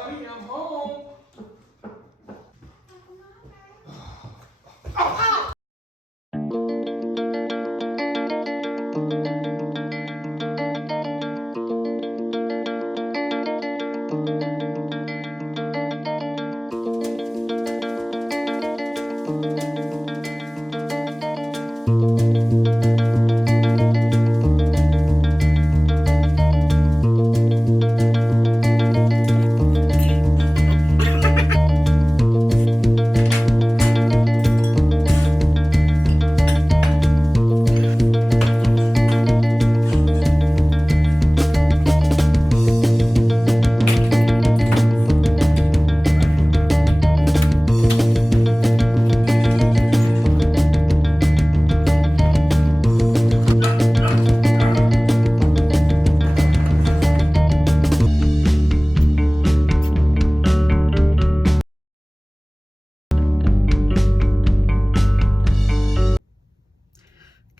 Honey, I'm home.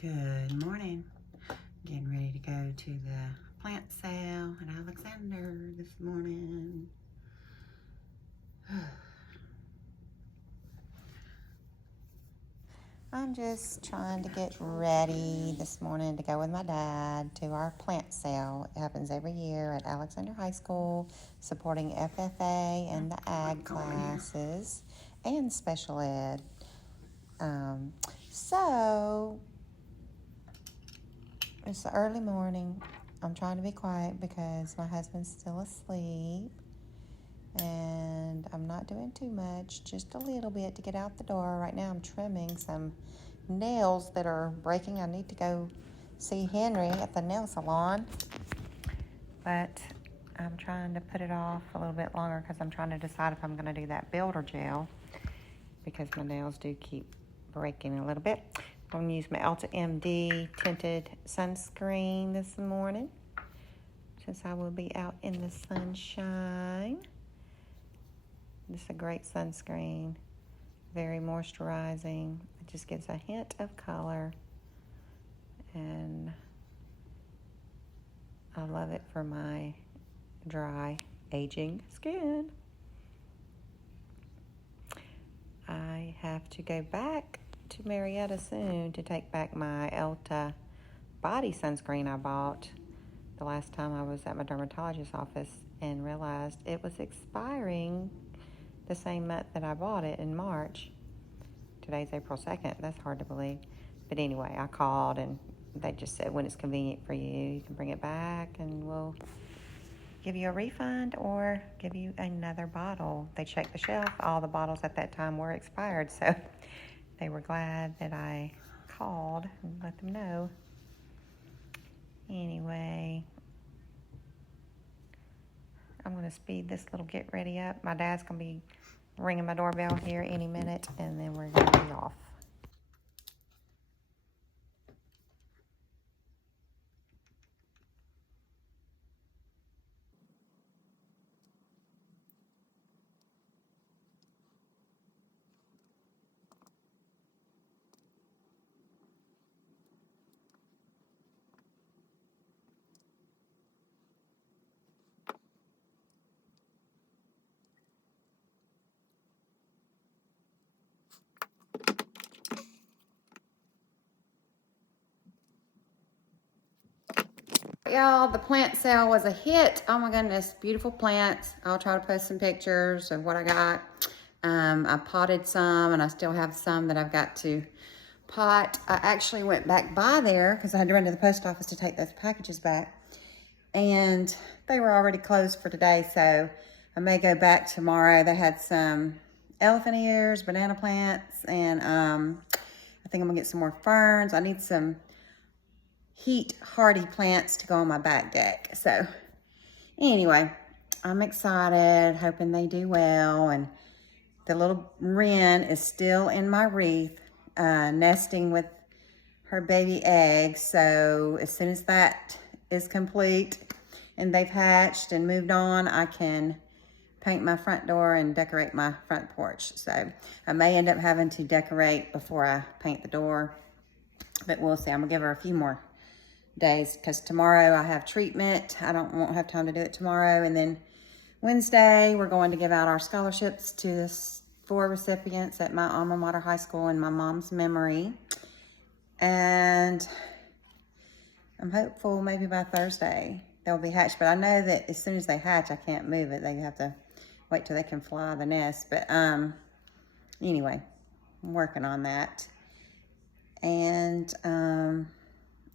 Good morning. Getting ready to go to the plant sale at Alexander this morning. I'm just trying to get ready this morning to go with my dad to our plant sale. It happens every year at Alexander High School, supporting FFA and the ag classes and special ed. So it's the early morning. I'm trying to be quiet because my husband's still asleep. And I'm not doing too much, just a little bit to get out the door. Right now I'm trimming some nails that are breaking. I need to go see Henry at the nail salon. But I'm trying to put it off a little bit longer because I'm trying to decide if I'm going to do that builder gel because my nails do keep breaking a little bit. I'm going to use my Ulta MD tinted sunscreen this morning since I will be out in the sunshine. This is a great sunscreen, very moisturizing. It just gives a hint of color, and I love it for my dry, aging skin. I have to go back to Marietta soon to take back my Ulta body sunscreen I bought the last time I was at my dermatologist's office and realized it was expiring the same month that I bought it in March. Today's April 2nd. That's hard to believe. But anyway, I called and they just said when it's convenient for you, you can bring it back and we'll give you a refund or give you another bottle. They checked the shelf. All the bottles at that time were expired. So they were glad that I called and let them know. Anyway, I'm going to speed this little get ready up. My dad's going to be ringing my doorbell here any minute, and then we're going to be off. Y'all, the plant sale was a hit. Oh my goodness, beautiful plants. I'll try to post some pictures of what I got. I potted some and I still have some that I've got to pot. I actually went back by there because I had to run to the post office to take those packages back. And they were already closed for today, so I may go back tomorrow. They had some elephant ears, banana plants, and I think I'm gonna get some more ferns. I need some heat hardy plants to go on my back deck. So anyway, I'm excited, hoping they do well. And the little Wren is still in my wreath, nesting with her baby eggs. So as soon as that is complete and they've hatched and moved on, I can paint my front door and decorate my front porch. So I may end up having to decorate before I paint the door, but we'll see. I'm gonna give her a few more days because tomorrow I have treatment. I won't have time to do it tomorrow, and then Wednesday, we're going to give out our scholarships to this 4 recipients at my alma mater high school in my mom's memory. And I'm hopeful maybe by Thursday they'll be hatched. But I know that as soon as they hatch, I can't move it. They have to wait till they can fly the nest. But anyway, I'm working on that. And I'm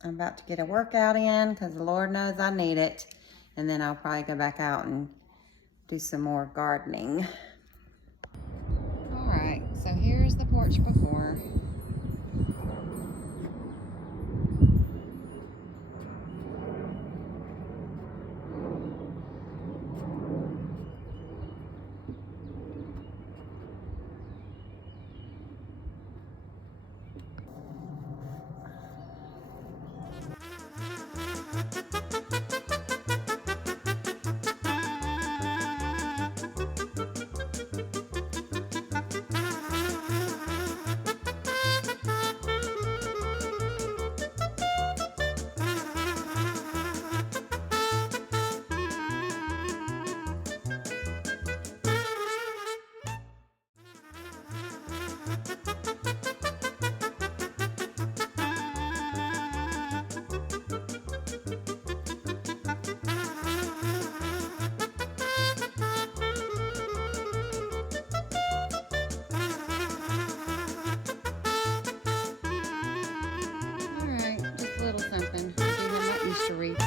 about to get a workout in because the Lord knows I need it. And then I'll probably go back out and do some more gardening. All right, so here's the porch before.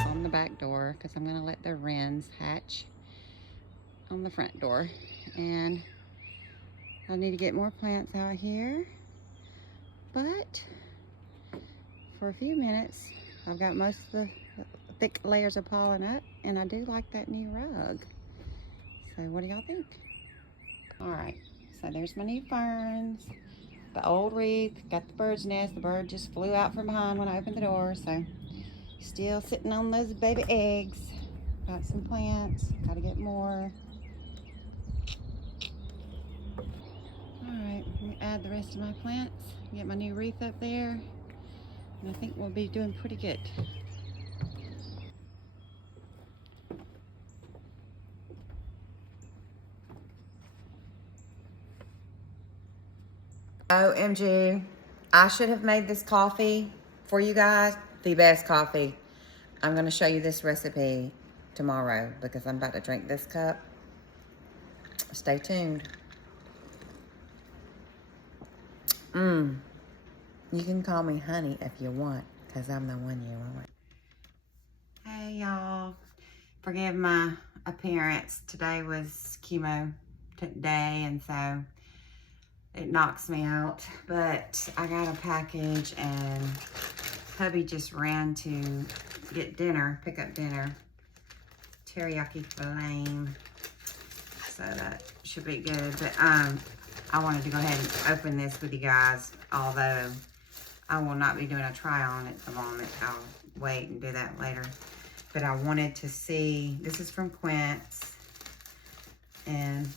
On the back door because I'm going to let the wrens hatch on the front door, and I need to get more plants out here, but for a few minutes I've got most of the thick layers of pollen up, and I do like that new rug. So what do y'all think? All right, so there's my new ferns, the old wreath, got the bird's nest. The bird just flew out from behind when I opened the door, so still sitting on those baby eggs. Got some plants, gotta get more. All right, let me add the rest of my plants, get my new wreath up there, and I think we'll be doing pretty good. OMG, I should have made this coffee for you guys, the best coffee. I'm gonna show you this recipe tomorrow because I'm about to drink this cup. Stay tuned. You can call me honey if you want, because I'm the one you want. Hey y'all, forgive my appearance. Today was chemo day, and so it knocks me out, but I got a package and hubby just ran to get dinner, pick up dinner, teriyaki flame, so that should be good. But I wanted to go ahead and open this with you guys, although I will not be doing a try on at the moment. I'll wait and do that later. But I wanted to see, this is from Quince, and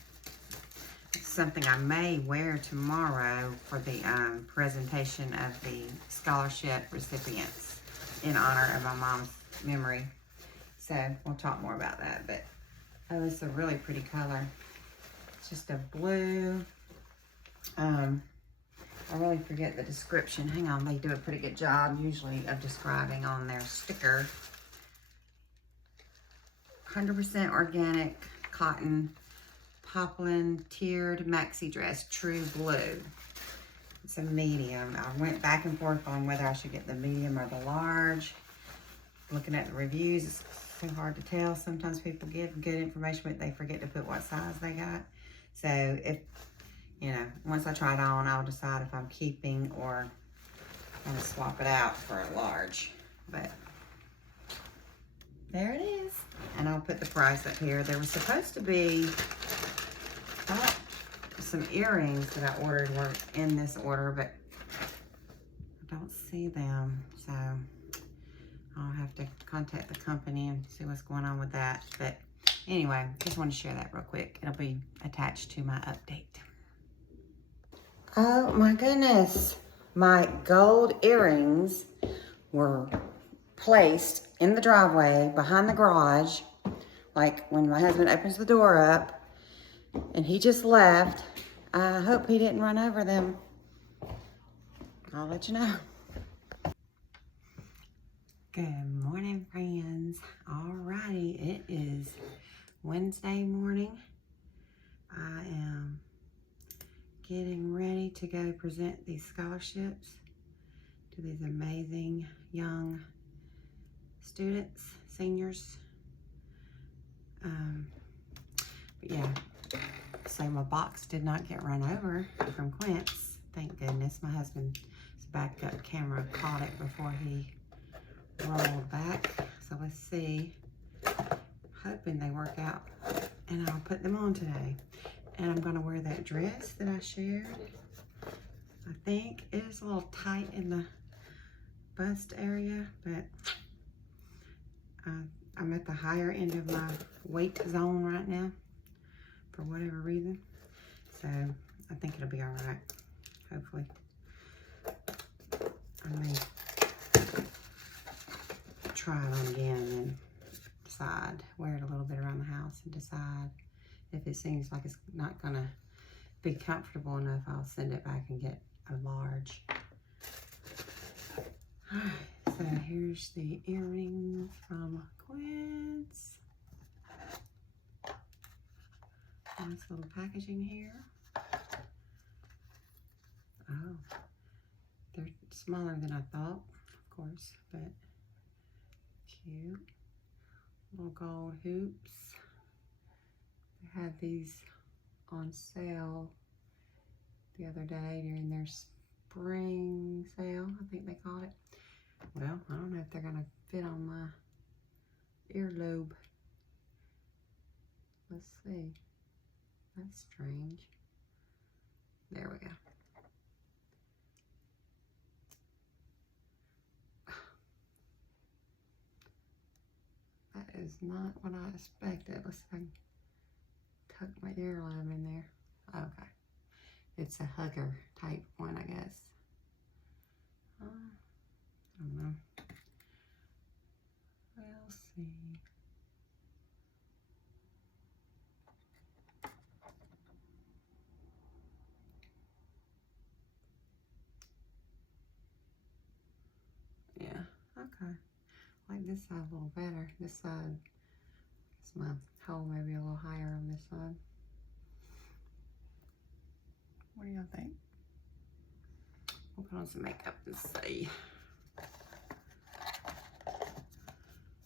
it's something I may wear tomorrow for the presentation of the scholarship recipients in honor of my mom's memory. So we'll talk more about that. But oh, it's a really pretty color. It's just a blue. I really forget the description. Hang on, they do a pretty good job usually of describing on their sticker. 100% organic cotton poplin tiered maxi dress, true blue. It's a medium. I went back and forth on whether I should get the medium or the large. Looking at the reviews, it's so hard to tell. Sometimes people give good information, but they forget to put what size they got. So if, you know, once I try it on, I'll decide if I'm keeping or I'm gonna swap it out for a large. But there it is. And I'll put the price up here. There was supposed to be, I thought some earrings that I ordered were in this order, but I don't see them. So I'll have to contact the company and see what's going on with that. But anyway, just want to share that real quick. It'll be attached to my update. Oh my goodness. My gold earrings were placed in the driveway behind the garage like when my husband opens the door up and he just left, I hope he didn't run over them. I'll let you know. Good morning, friends. Alrighty, it is Wednesday morning. I am getting ready to go present these scholarships to these amazing young students, seniors. But yeah, so my box did not get run over from Quince. Thank goodness. My husband's backup camera caught it before he rolled back. So let's see. Hoping they work out, and I'll put them on today. And I'm gonna wear that dress that I shared. I think it is a little tight in the bust area, but I'm at the higher end of my weight zone right now for whatever reason. So I think it'll be all right, hopefully. I may try it on again and decide, wear it a little bit around the house and decide if it seems like it's not gonna be comfortable enough, I'll send it back and get a large. Alright, so here's the earrings from Quince. Nice little packaging here. Oh, they're smaller than I thought, of course, but cute. Little gold hoops. They had these on sale the other day during their spring sale, I think they called it. Well, I don't know if they're gonna fit on my earlobe. Let's see. That's strange. There we go. That is not what I expected. Let's see if I can tuck my earlobe in there. Okay. It's a hugger type one, I guess. I don't know. We'll see. Yeah, okay. I like this side a little better. This side, it's my hole maybe a little higher on this side. What do y'all think? We'll put on some makeup and see.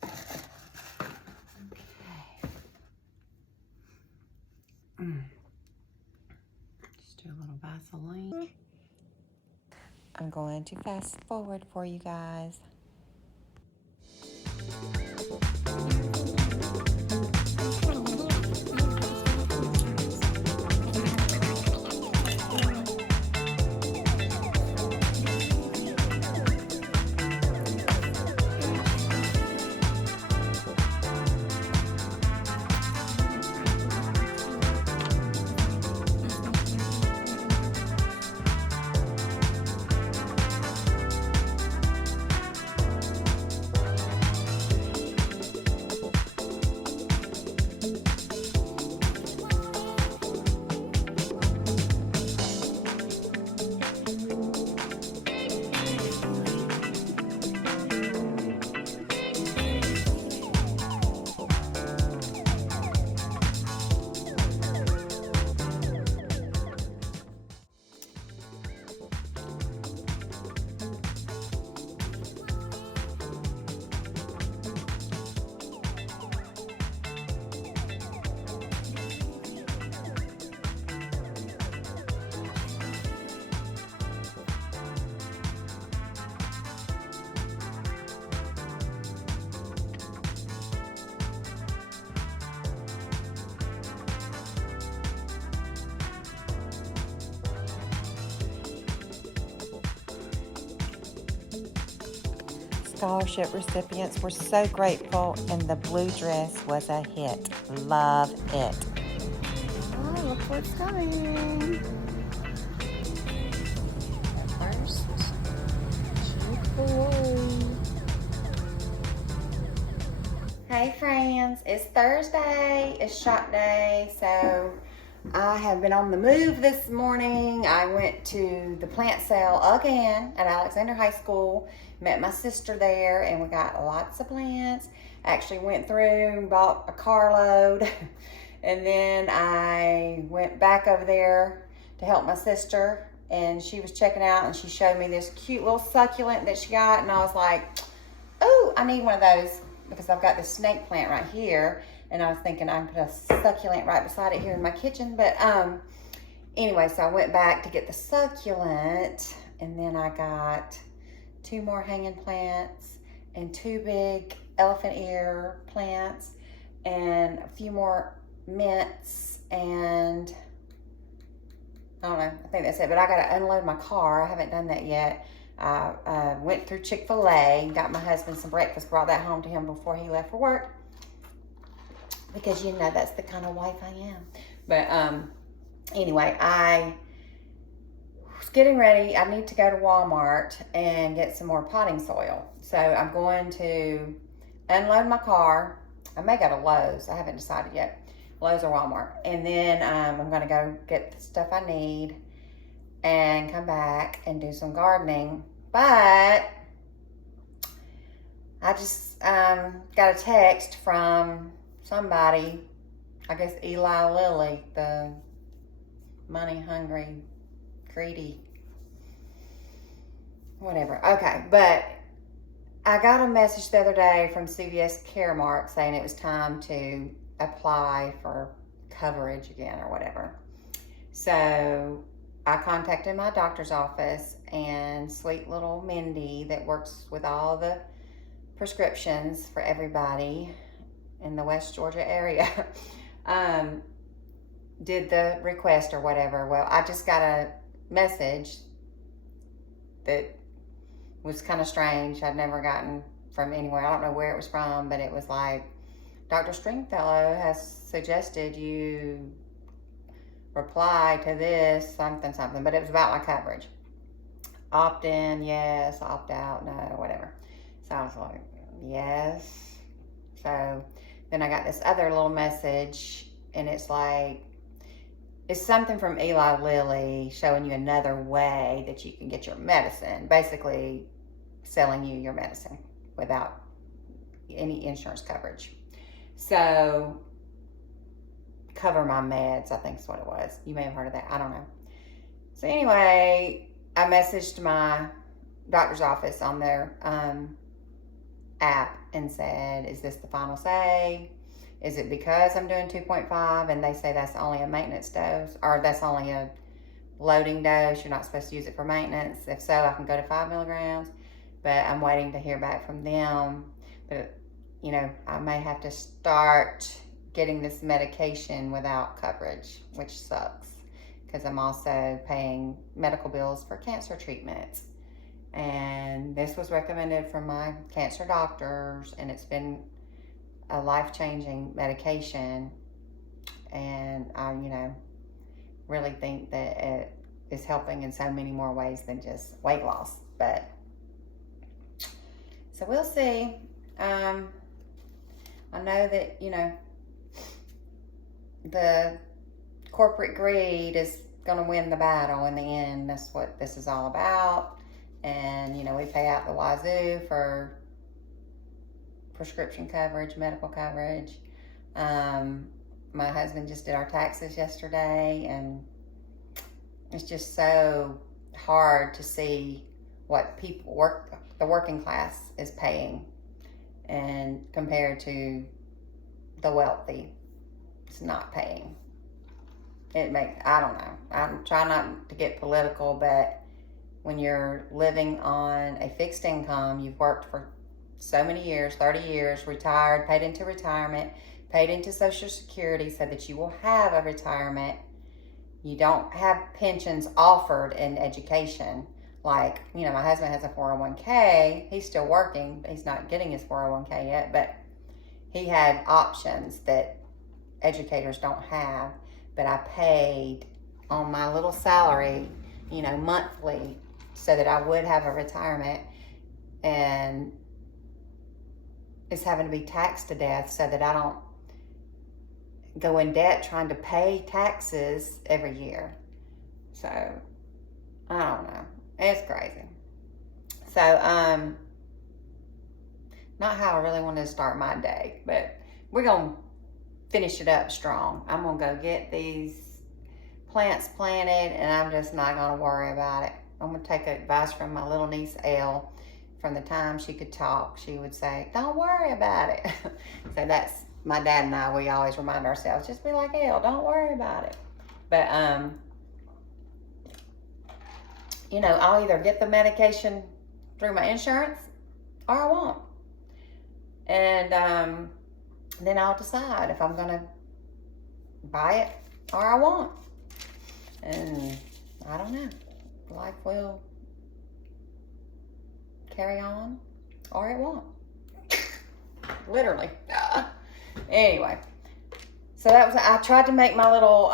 Okay. Just do a little Vaseline. I'm going to fast forward for you guys. Scholarship recipients were so grateful, and the blue dress was a hit. Love it. Oh, look what's coming. First, Chick-fil-A. Hey friends, it's Thursday, it's shop day, so I have been on the move this morning. I went to the plant sale again at Alexander High School, met my sister there, and we got lots of plants. I actually went through and bought a carload, and then I went back over there to help my sister, and she was checking out, and she showed me this cute little succulent that she got, and I was like, oh, I need one of those, because I've got this snake plant right here, and I was thinking I can put a succulent right beside it here in my kitchen. But anyway, so I went back to get the succulent, and then I got 2 more hanging plants and 2 big elephant ear plants and a few more mints, and I don't know, I think that's it. But I got to unload my car. I haven't done that yet. I went through Chick-fil-A, got my husband some breakfast, brought that home to him before he left for work, because you know that's the kind of wife I am. But anyway, I was getting ready. I need to go to Walmart and get some more potting soil. So I'm going to unload my car. I may go to Lowe's. I haven't decided yet. Lowe's or Walmart. And then I'm going to go get the stuff I need and come back and do some gardening. But I just got a text from somebody, I guess Eli Lilly, the money hungry, greedy, whatever. Okay, but I got a message the other day from CVS Caremark saying it was time to apply for coverage again or whatever. So I contacted my doctor's office, and sweet little Mindy that works with all the prescriptions for everybody in the West Georgia area did the request or whatever. Well, I just got a message that was kind of strange. I'd never gotten from anywhere. I don't know where it was from, but it was like, Dr. Stringfellow has suggested you reply to this, something, but it was about my coverage. Opt in, yes. Opt out, no, whatever. So I was like, yes. So then I got this other little message, and it's like, it's something from Eli Lilly showing you another way that you can get your medicine, basically selling you your medicine without any insurance coverage. So cover my meds, I think is what it was. You may have heard of that. I don't know. So anyway, I messaged my doctor's office on their app and said, is this the final say? Is it because I'm doing 2.5 and they say that's only a maintenance dose, or that's only a loading dose? You're not supposed to use it for maintenance. If so, I can go to 5 milligrams. But I'm waiting to hear back from them. But, you know, I may have to start getting this medication without coverage, which sucks, because I'm also paying medical bills for cancer treatments. And this was recommended from my cancer doctors, and it's been a life-changing medication. And I, you know, really think that it is helping in so many more ways than just weight loss. But so we'll see. I know that, you know, the corporate greed is going to win the battle in the end. That's what this is all about. And, you know, we pay out the wazoo for prescription coverage, medical coverage. My husband just did our taxes yesterday, and it's just so hard to see what people the working class is paying, and compared to the wealthy, it's not paying. I don't know. I'm trying not to get political, but when you're living on a fixed income, you've worked for so many years, 30 years, retired, paid into retirement, paid into Social Security so that you will have a retirement. You don't have pensions offered in education. Like, you know, my husband has a 401k. He's still working. He's not getting his 401k yet, but he had options that educators don't have. But I paid on my little salary, you know, monthly, so that I would have a retirement. And is having to be taxed to death so that I don't go in debt trying to pay taxes every year. So, I don't know. It's crazy. So, not how I really wanted to start my day, but we're going to finish it up strong. I'm going to go get these plants planted, and I'm just not going to worry about it. I'm going to take advice from my little niece, Elle. From the time she could talk, she would say, don't worry about it. So that's my dad and I, we always remind ourselves, just be like Elle, don't worry about it. But, you know, I'll either get the medication through my insurance or I won't. And then I'll decide if I'm going to buy it or I won't. And I don't know. Life will carry on or it won't. Literally. Anyway, so that was, I tried to make my little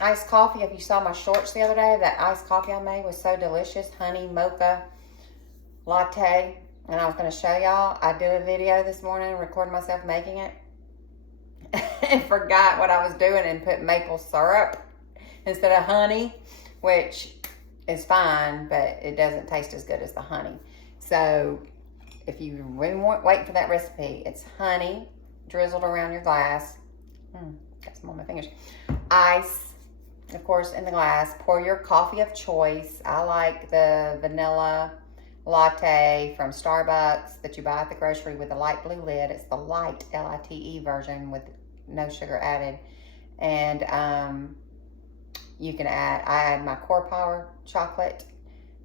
iced coffee. If you saw my shorts the other day, that iced coffee I made was so delicious. Honey mocha latte. And I was going to show y'all. I did a video this morning, recorded myself making it. And forgot what I was doing and put maple syrup instead of honey, which is fine, but it doesn't taste as good as the honey. So if you really wait for that recipe, it's honey drizzled around your glass. Got some on my fingers. Ice, of course, in the glass. Pour your coffee of choice. I like the vanilla latte from Starbucks that you buy at the grocery with the light blue lid. It's the light, L-I-T-E version with no sugar added. And you can add, I add my Core Power chocolate.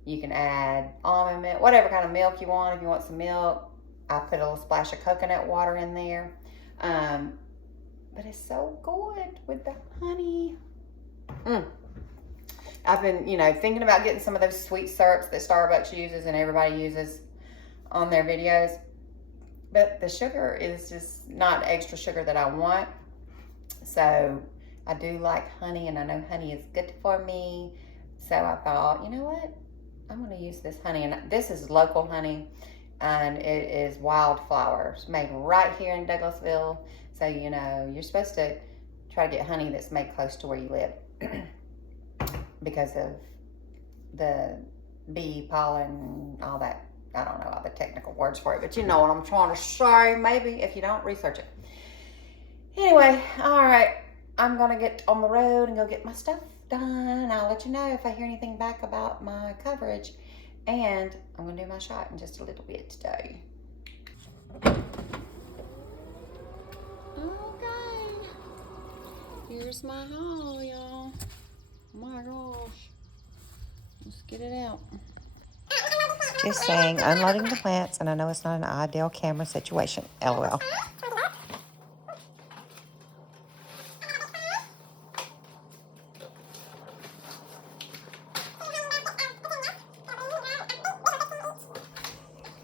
You can add almond milk, whatever kind of milk you want. If you want some milk, I put a little splash of coconut water in there. But it's so good with the honey. I've been, you know, thinking about getting some of those sweet syrups that Starbucks uses and everybody uses on their videos. But the sugar is just not extra sugar that I want. So I do like honey, and I know honey is good for me. So I thought, you know what? I'm going to use this honey. And this is local honey, and it is wildflowers made right here in Douglasville. So, you know, you're supposed to try to get honey that's made close to where you live because of the bee pollen, all that. I don't know all the technical words for it, but you know what I'm trying to say. Maybe if you don't, research it. Anyway, all right. I'm going to get on the road and go get my stuff done. I'll let you know if I hear anything back about my coverage. And I'm going to do my shot in just a little bit today. Okay. Here's my haul, y'all. Oh my gosh. Let's get it out. Just saying, unloading the plants, and I know it's not an ideal camera situation. LOL.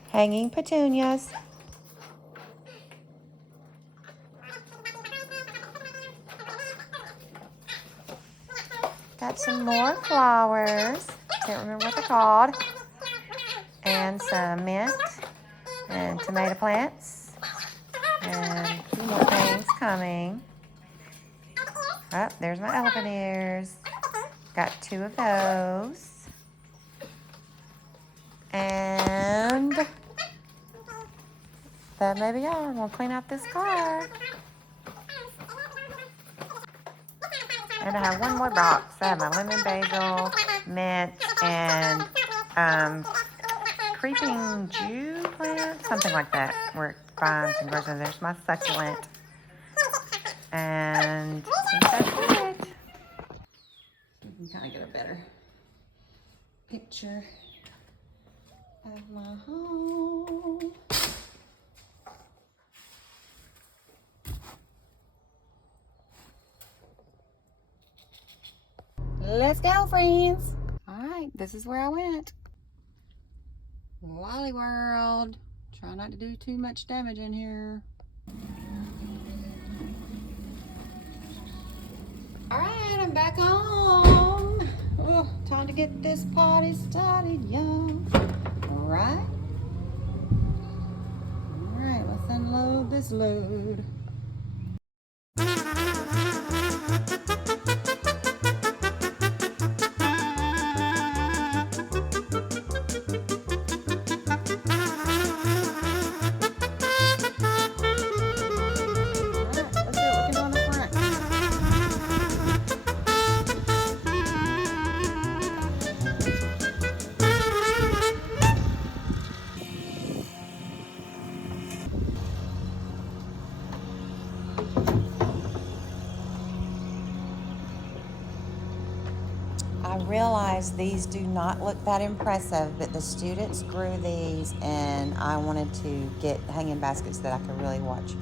Hanging petunias. Got some more flowers. Can't remember what they're called. And some mint and tomato plants. And a few more things coming. Oh, there's my elephant ears. Got 2 of those. And that may be all. I'm going to clean out this car. And I have one more box. I have my lemon basil, mint, and creeping Jew plant, something like that. Where it finds and grows in. There's my succulent. And that's it. You can kind of get a better picture of my home. Let's go, friends. All right, this is where I went. Wally World. Try not to do too much damage in here. All right, I'm back home. Oh, time to get this party started, y'all. All right. All right, what's of this load. I realize these do not look that impressive, but the students grew these and I wanted to get hanging baskets that I could really watch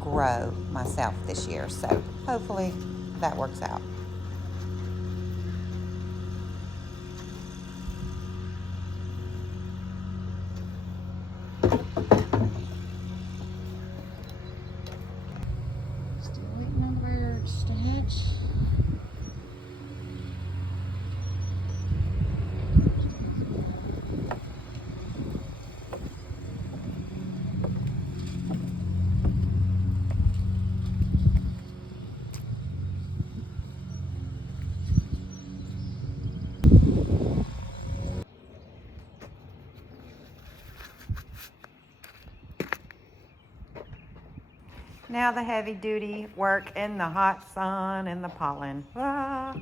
grow myself this year. So hopefully that works out. Still waiting on the birds to hatch. Now the heavy duty work in the hot sun and the pollen. Ah.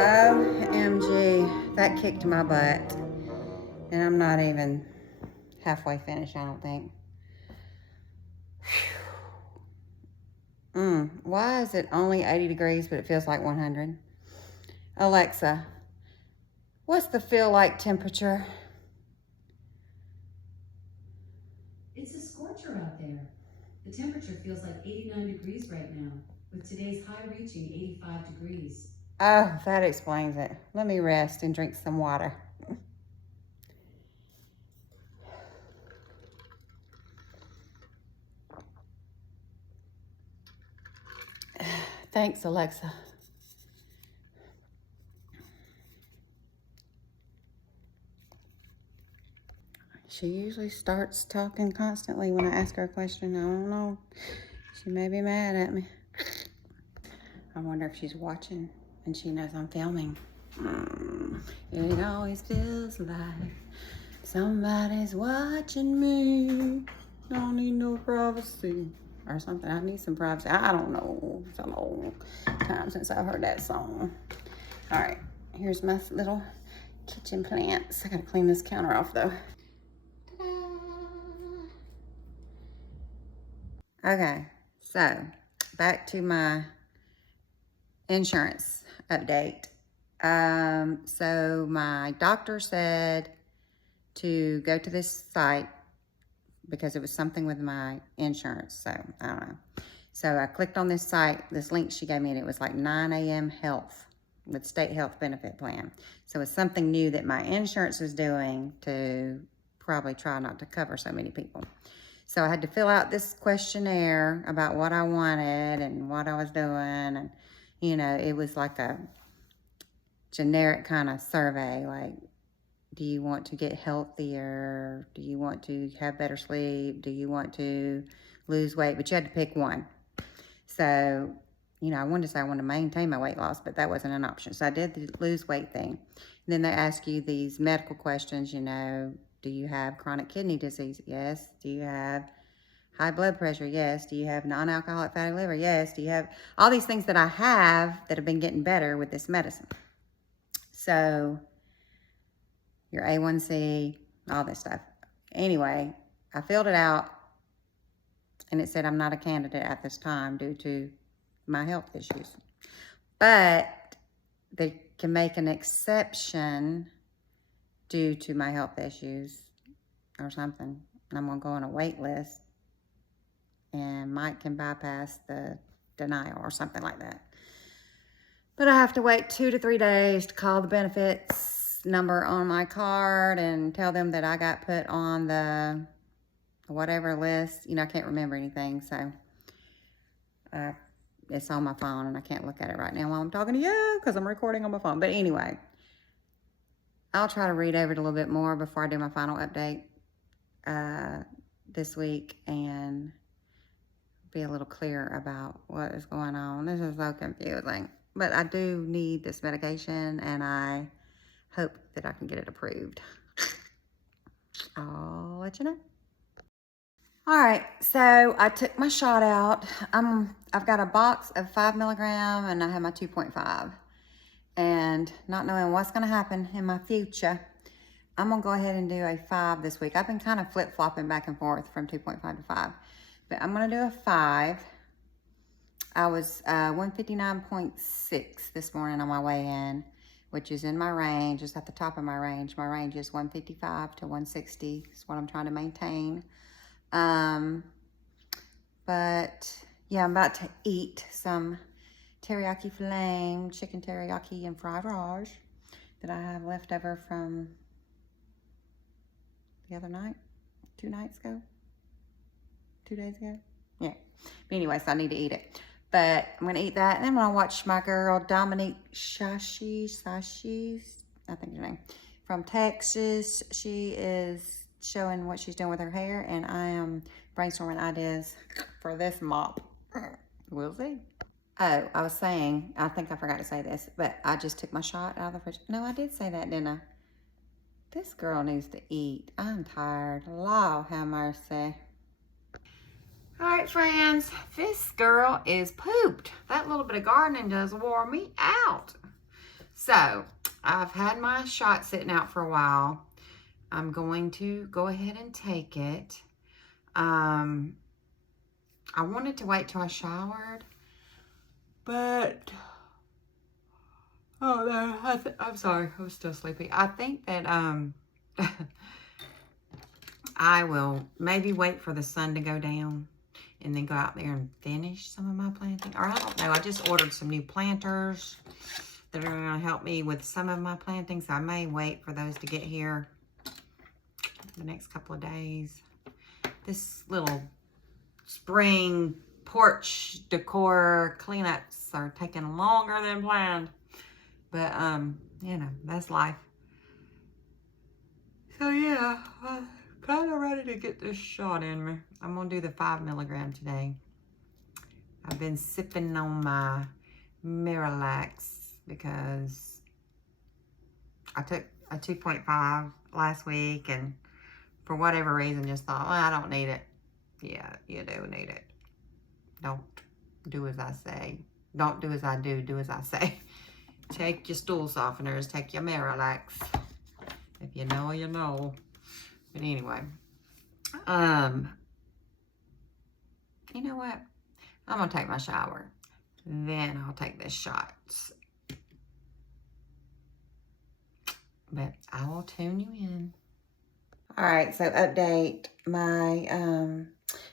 OMG, that kicked my butt. And I'm not even halfway finished, I don't think. Why is it only 80 degrees, but it feels like 100? Alexa, what's the feel like temperature? It's a scorcher out there. The temperature feels like 89 degrees right now, with today's high reaching 85 degrees. Oh, that explains it. Let me rest and drink some water. Thanks, Alexa. She usually starts talking constantly when I ask her a question. I don't know. She may be mad at me. I wonder if she's watching and she knows I'm filming. It always feels like somebody's watching me. I don't need no privacy. Or something. I need some privacy. I don't know. It's a long time since I've heard that song. All right. Here's my little kitchen plants. I gotta clean this counter off though. Okay, so back to my insurance update. So my doctor said to go to this site because it was something with my insurance. So I don't know. So I clicked on this site, this link she gave me, and it was like 9 a.m. health with state health benefit plan. So it's something new that my insurance is doing to probably try not to cover so many people. So I had to fill out this questionnaire about what I wanted and what I was doing. And, you know, it was like a generic kind of survey. Like, do you want to get healthier? Do you want to have better sleep? Do you want to lose weight? But you had to pick one. So, you know, I wanted to say I wanted to maintain my weight loss, but that wasn't an option. So I did the lose weight thing. And then they ask you these medical questions, you know, do you have chronic kidney disease? Yes. Do you have high blood pressure? Yes. Do you have non-alcoholic fatty liver? Yes. Do you have all these things that I have that have been getting better with this medicine? So your A1C, all this stuff. Anyway, I filled it out and it said I'm not a candidate at this time due to my health issues. But they can make an exception due to my health issues or something. And I'm gonna go on a wait list and Mike can bypass the denial or something like that. But I have to wait 2 to 3 days to call the benefits number on my card and tell them that I got put on the whatever list. You know, I can't remember anything, so it's on my phone and I can't look at it right now while I'm talking to you because I'm recording on my phone. But anyway, I'll try to read over it a little bit more before I do my final update this week and be a little clear about what is going on. This is so confusing. But I do need this medication and I hope that I can get it approved. I'll let you know. All right, so I took my shot out. I've got a box of 5 milligram and I have my 2.5. And not knowing what's gonna happen in my future, I'm gonna go ahead and do a 5 this week. I've been kind of flip-flopping back and forth from 2.5 to 5, but I'm gonna do a 5. I was 159.6 this morning on my way in, which is in my range, it's at the top of my range. My range is 155 to 160, is what I'm trying to maintain. But yeah, I'm about to eat some teriyaki flame, chicken teriyaki and fried rice that I have left over from the other night, 2 nights ago, 2 days ago. Yeah, but anyway, so I need to eat it. But I'm gonna eat that and then I'm gonna watch my girl Dominique Sashi's, I think her name, from Texas. She is showing what she's doing with her hair and I am brainstorming ideas for this mop. We'll see. Oh, I was saying, I think I forgot to say this, but I just took my shot out of the fridge. No, I did say that, didn't I? This girl needs to eat. I'm tired. Lord have mercy. All right, friends, this girl is pooped. That little bit of gardening just wore me out. So, I've had my shot sitting out for a while. I'm going to go ahead and take it. I wanted to wait till I showered, but oh no, I'm sorry, I was still sleepy. I think that I will maybe wait for the sun to go down and then go out there and finish some of my planting. Or I don't know, I just ordered some new planters that are gonna help me with some of my plantings. I may wait for those to get here the next couple of days. This little spring porch decor cleanups are taking longer than planned, but you know, that's life. So yeah, kind of ready to get this shot in me. I'm gonna do the 5 milligram today. I've been sipping on my Miralax because I took a 2.5 last week and for whatever reason just thought, well, I don't need it. Yeah, you do need it. Don't do as I say. Don't do as I do, do as I say. Take your stool softeners, take your Miralax. If you know, you know. But anyway, you know what? I'm gonna take my shower. Then I'll take this shot. But I will tune you in. All right, so update. My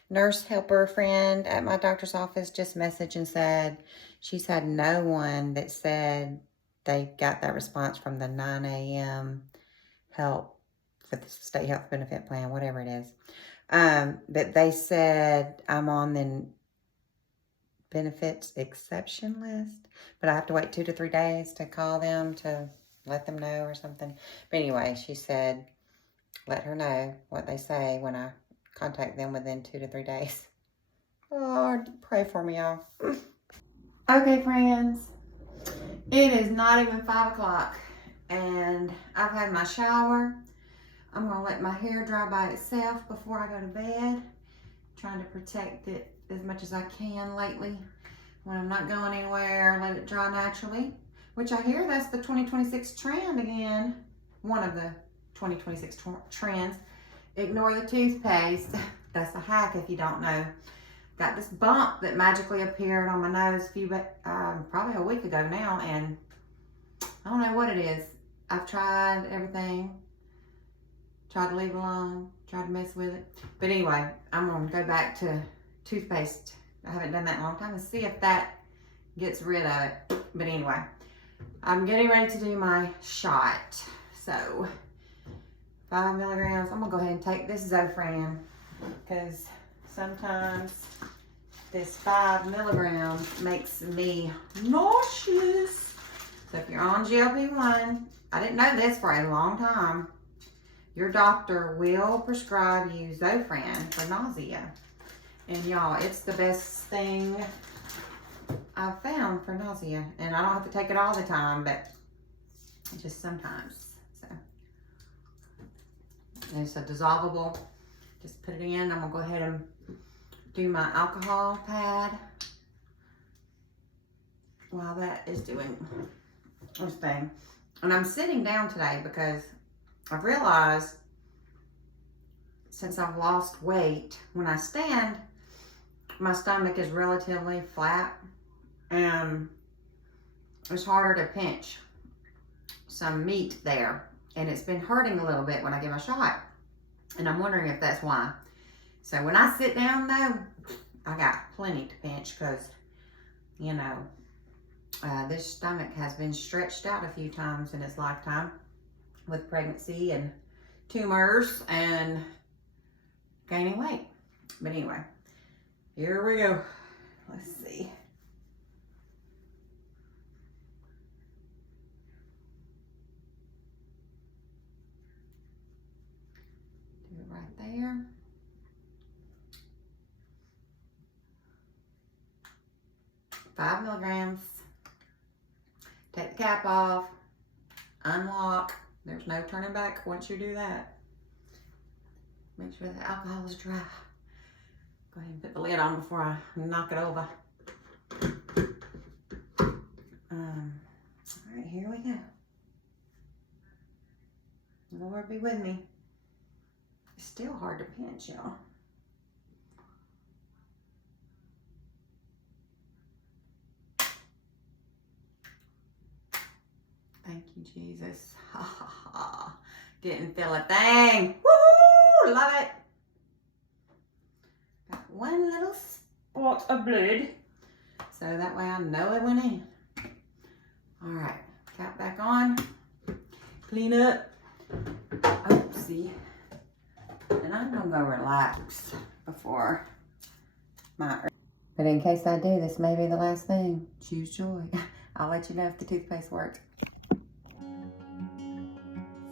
nurse helper friend at my doctor's office just messaged and said she's had no one that said they got that response from the 9 a.m. help for the state health benefit plan, whatever it is. That they said I'm on the benefits exception list, but I have to wait 2 to 3 days to call them to let them know or something. But anyway, she said, let her know what they say when I contact them within 2 to 3 days. Lord, pray for me, y'all. Okay, friends. It is not even 5 o'clock and I've had my shower. I'm gonna let my hair dry by itself before I go to bed. Trying to protect it as much as I can lately. When I'm not going anywhere, let it dry naturally. Which I hear that's the 2026 trend again. One of the 2026 trends. Ignore the toothpaste. That's a hack if you don't know. Got this bump that magically appeared on my nose probably a week ago now, and I don't know what it is. I've tried everything. Tried to leave it alone. Tried to mess with it. But anyway, I'm gonna go back to toothpaste. I haven't done that in a long time and see if that gets rid of it. But anyway, I'm getting ready to do my shot. So 5 milligrams. I'm gonna go ahead and take this Zepbound because sometimes this 5 milligrams makes me nauseous. So if you're on GLP-1, I didn't know this for a long time. Your doctor will prescribe you Zepbound for nausea. And y'all, it's the best thing I've found for nausea. And I don't have to take it all the time, but just sometimes. So, and it's a dissolvable. Just put it in. I'm gonna go ahead and do my alcohol pad while that is doing this thing. And I'm sitting down today because I've realized since I've lost weight, when I stand, my stomach is relatively flat and it's harder to pinch some meat there. And it's been hurting a little bit when I give a shot. And I'm wondering if that's why. So when I sit down though, I got plenty to pinch because, you know, this stomach has been stretched out a few times in its lifetime with pregnancy and tumors and gaining weight. But anyway, here we go. Let's see. Do it right there. Five milligrams. Take the cap off. Unlock. There's no turning back once you do that. Make sure the alcohol is dry. Go ahead and put the lid on before I knock it over. All right, here we go. Lord be with me. It's still hard to pinch, y'all. Thank you, Jesus. Ha ha ha. Didn't feel a thing. Woohoo! Love it. Got one little spot of blood. So that way I know it went in. All right. Cap back on. Clean up. Oopsie. And I'm going to go relax before my... But in case I do, this may be the last thing. Choose joy. I'll let you know if the toothpaste worked.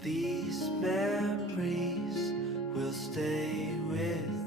These memories will stay with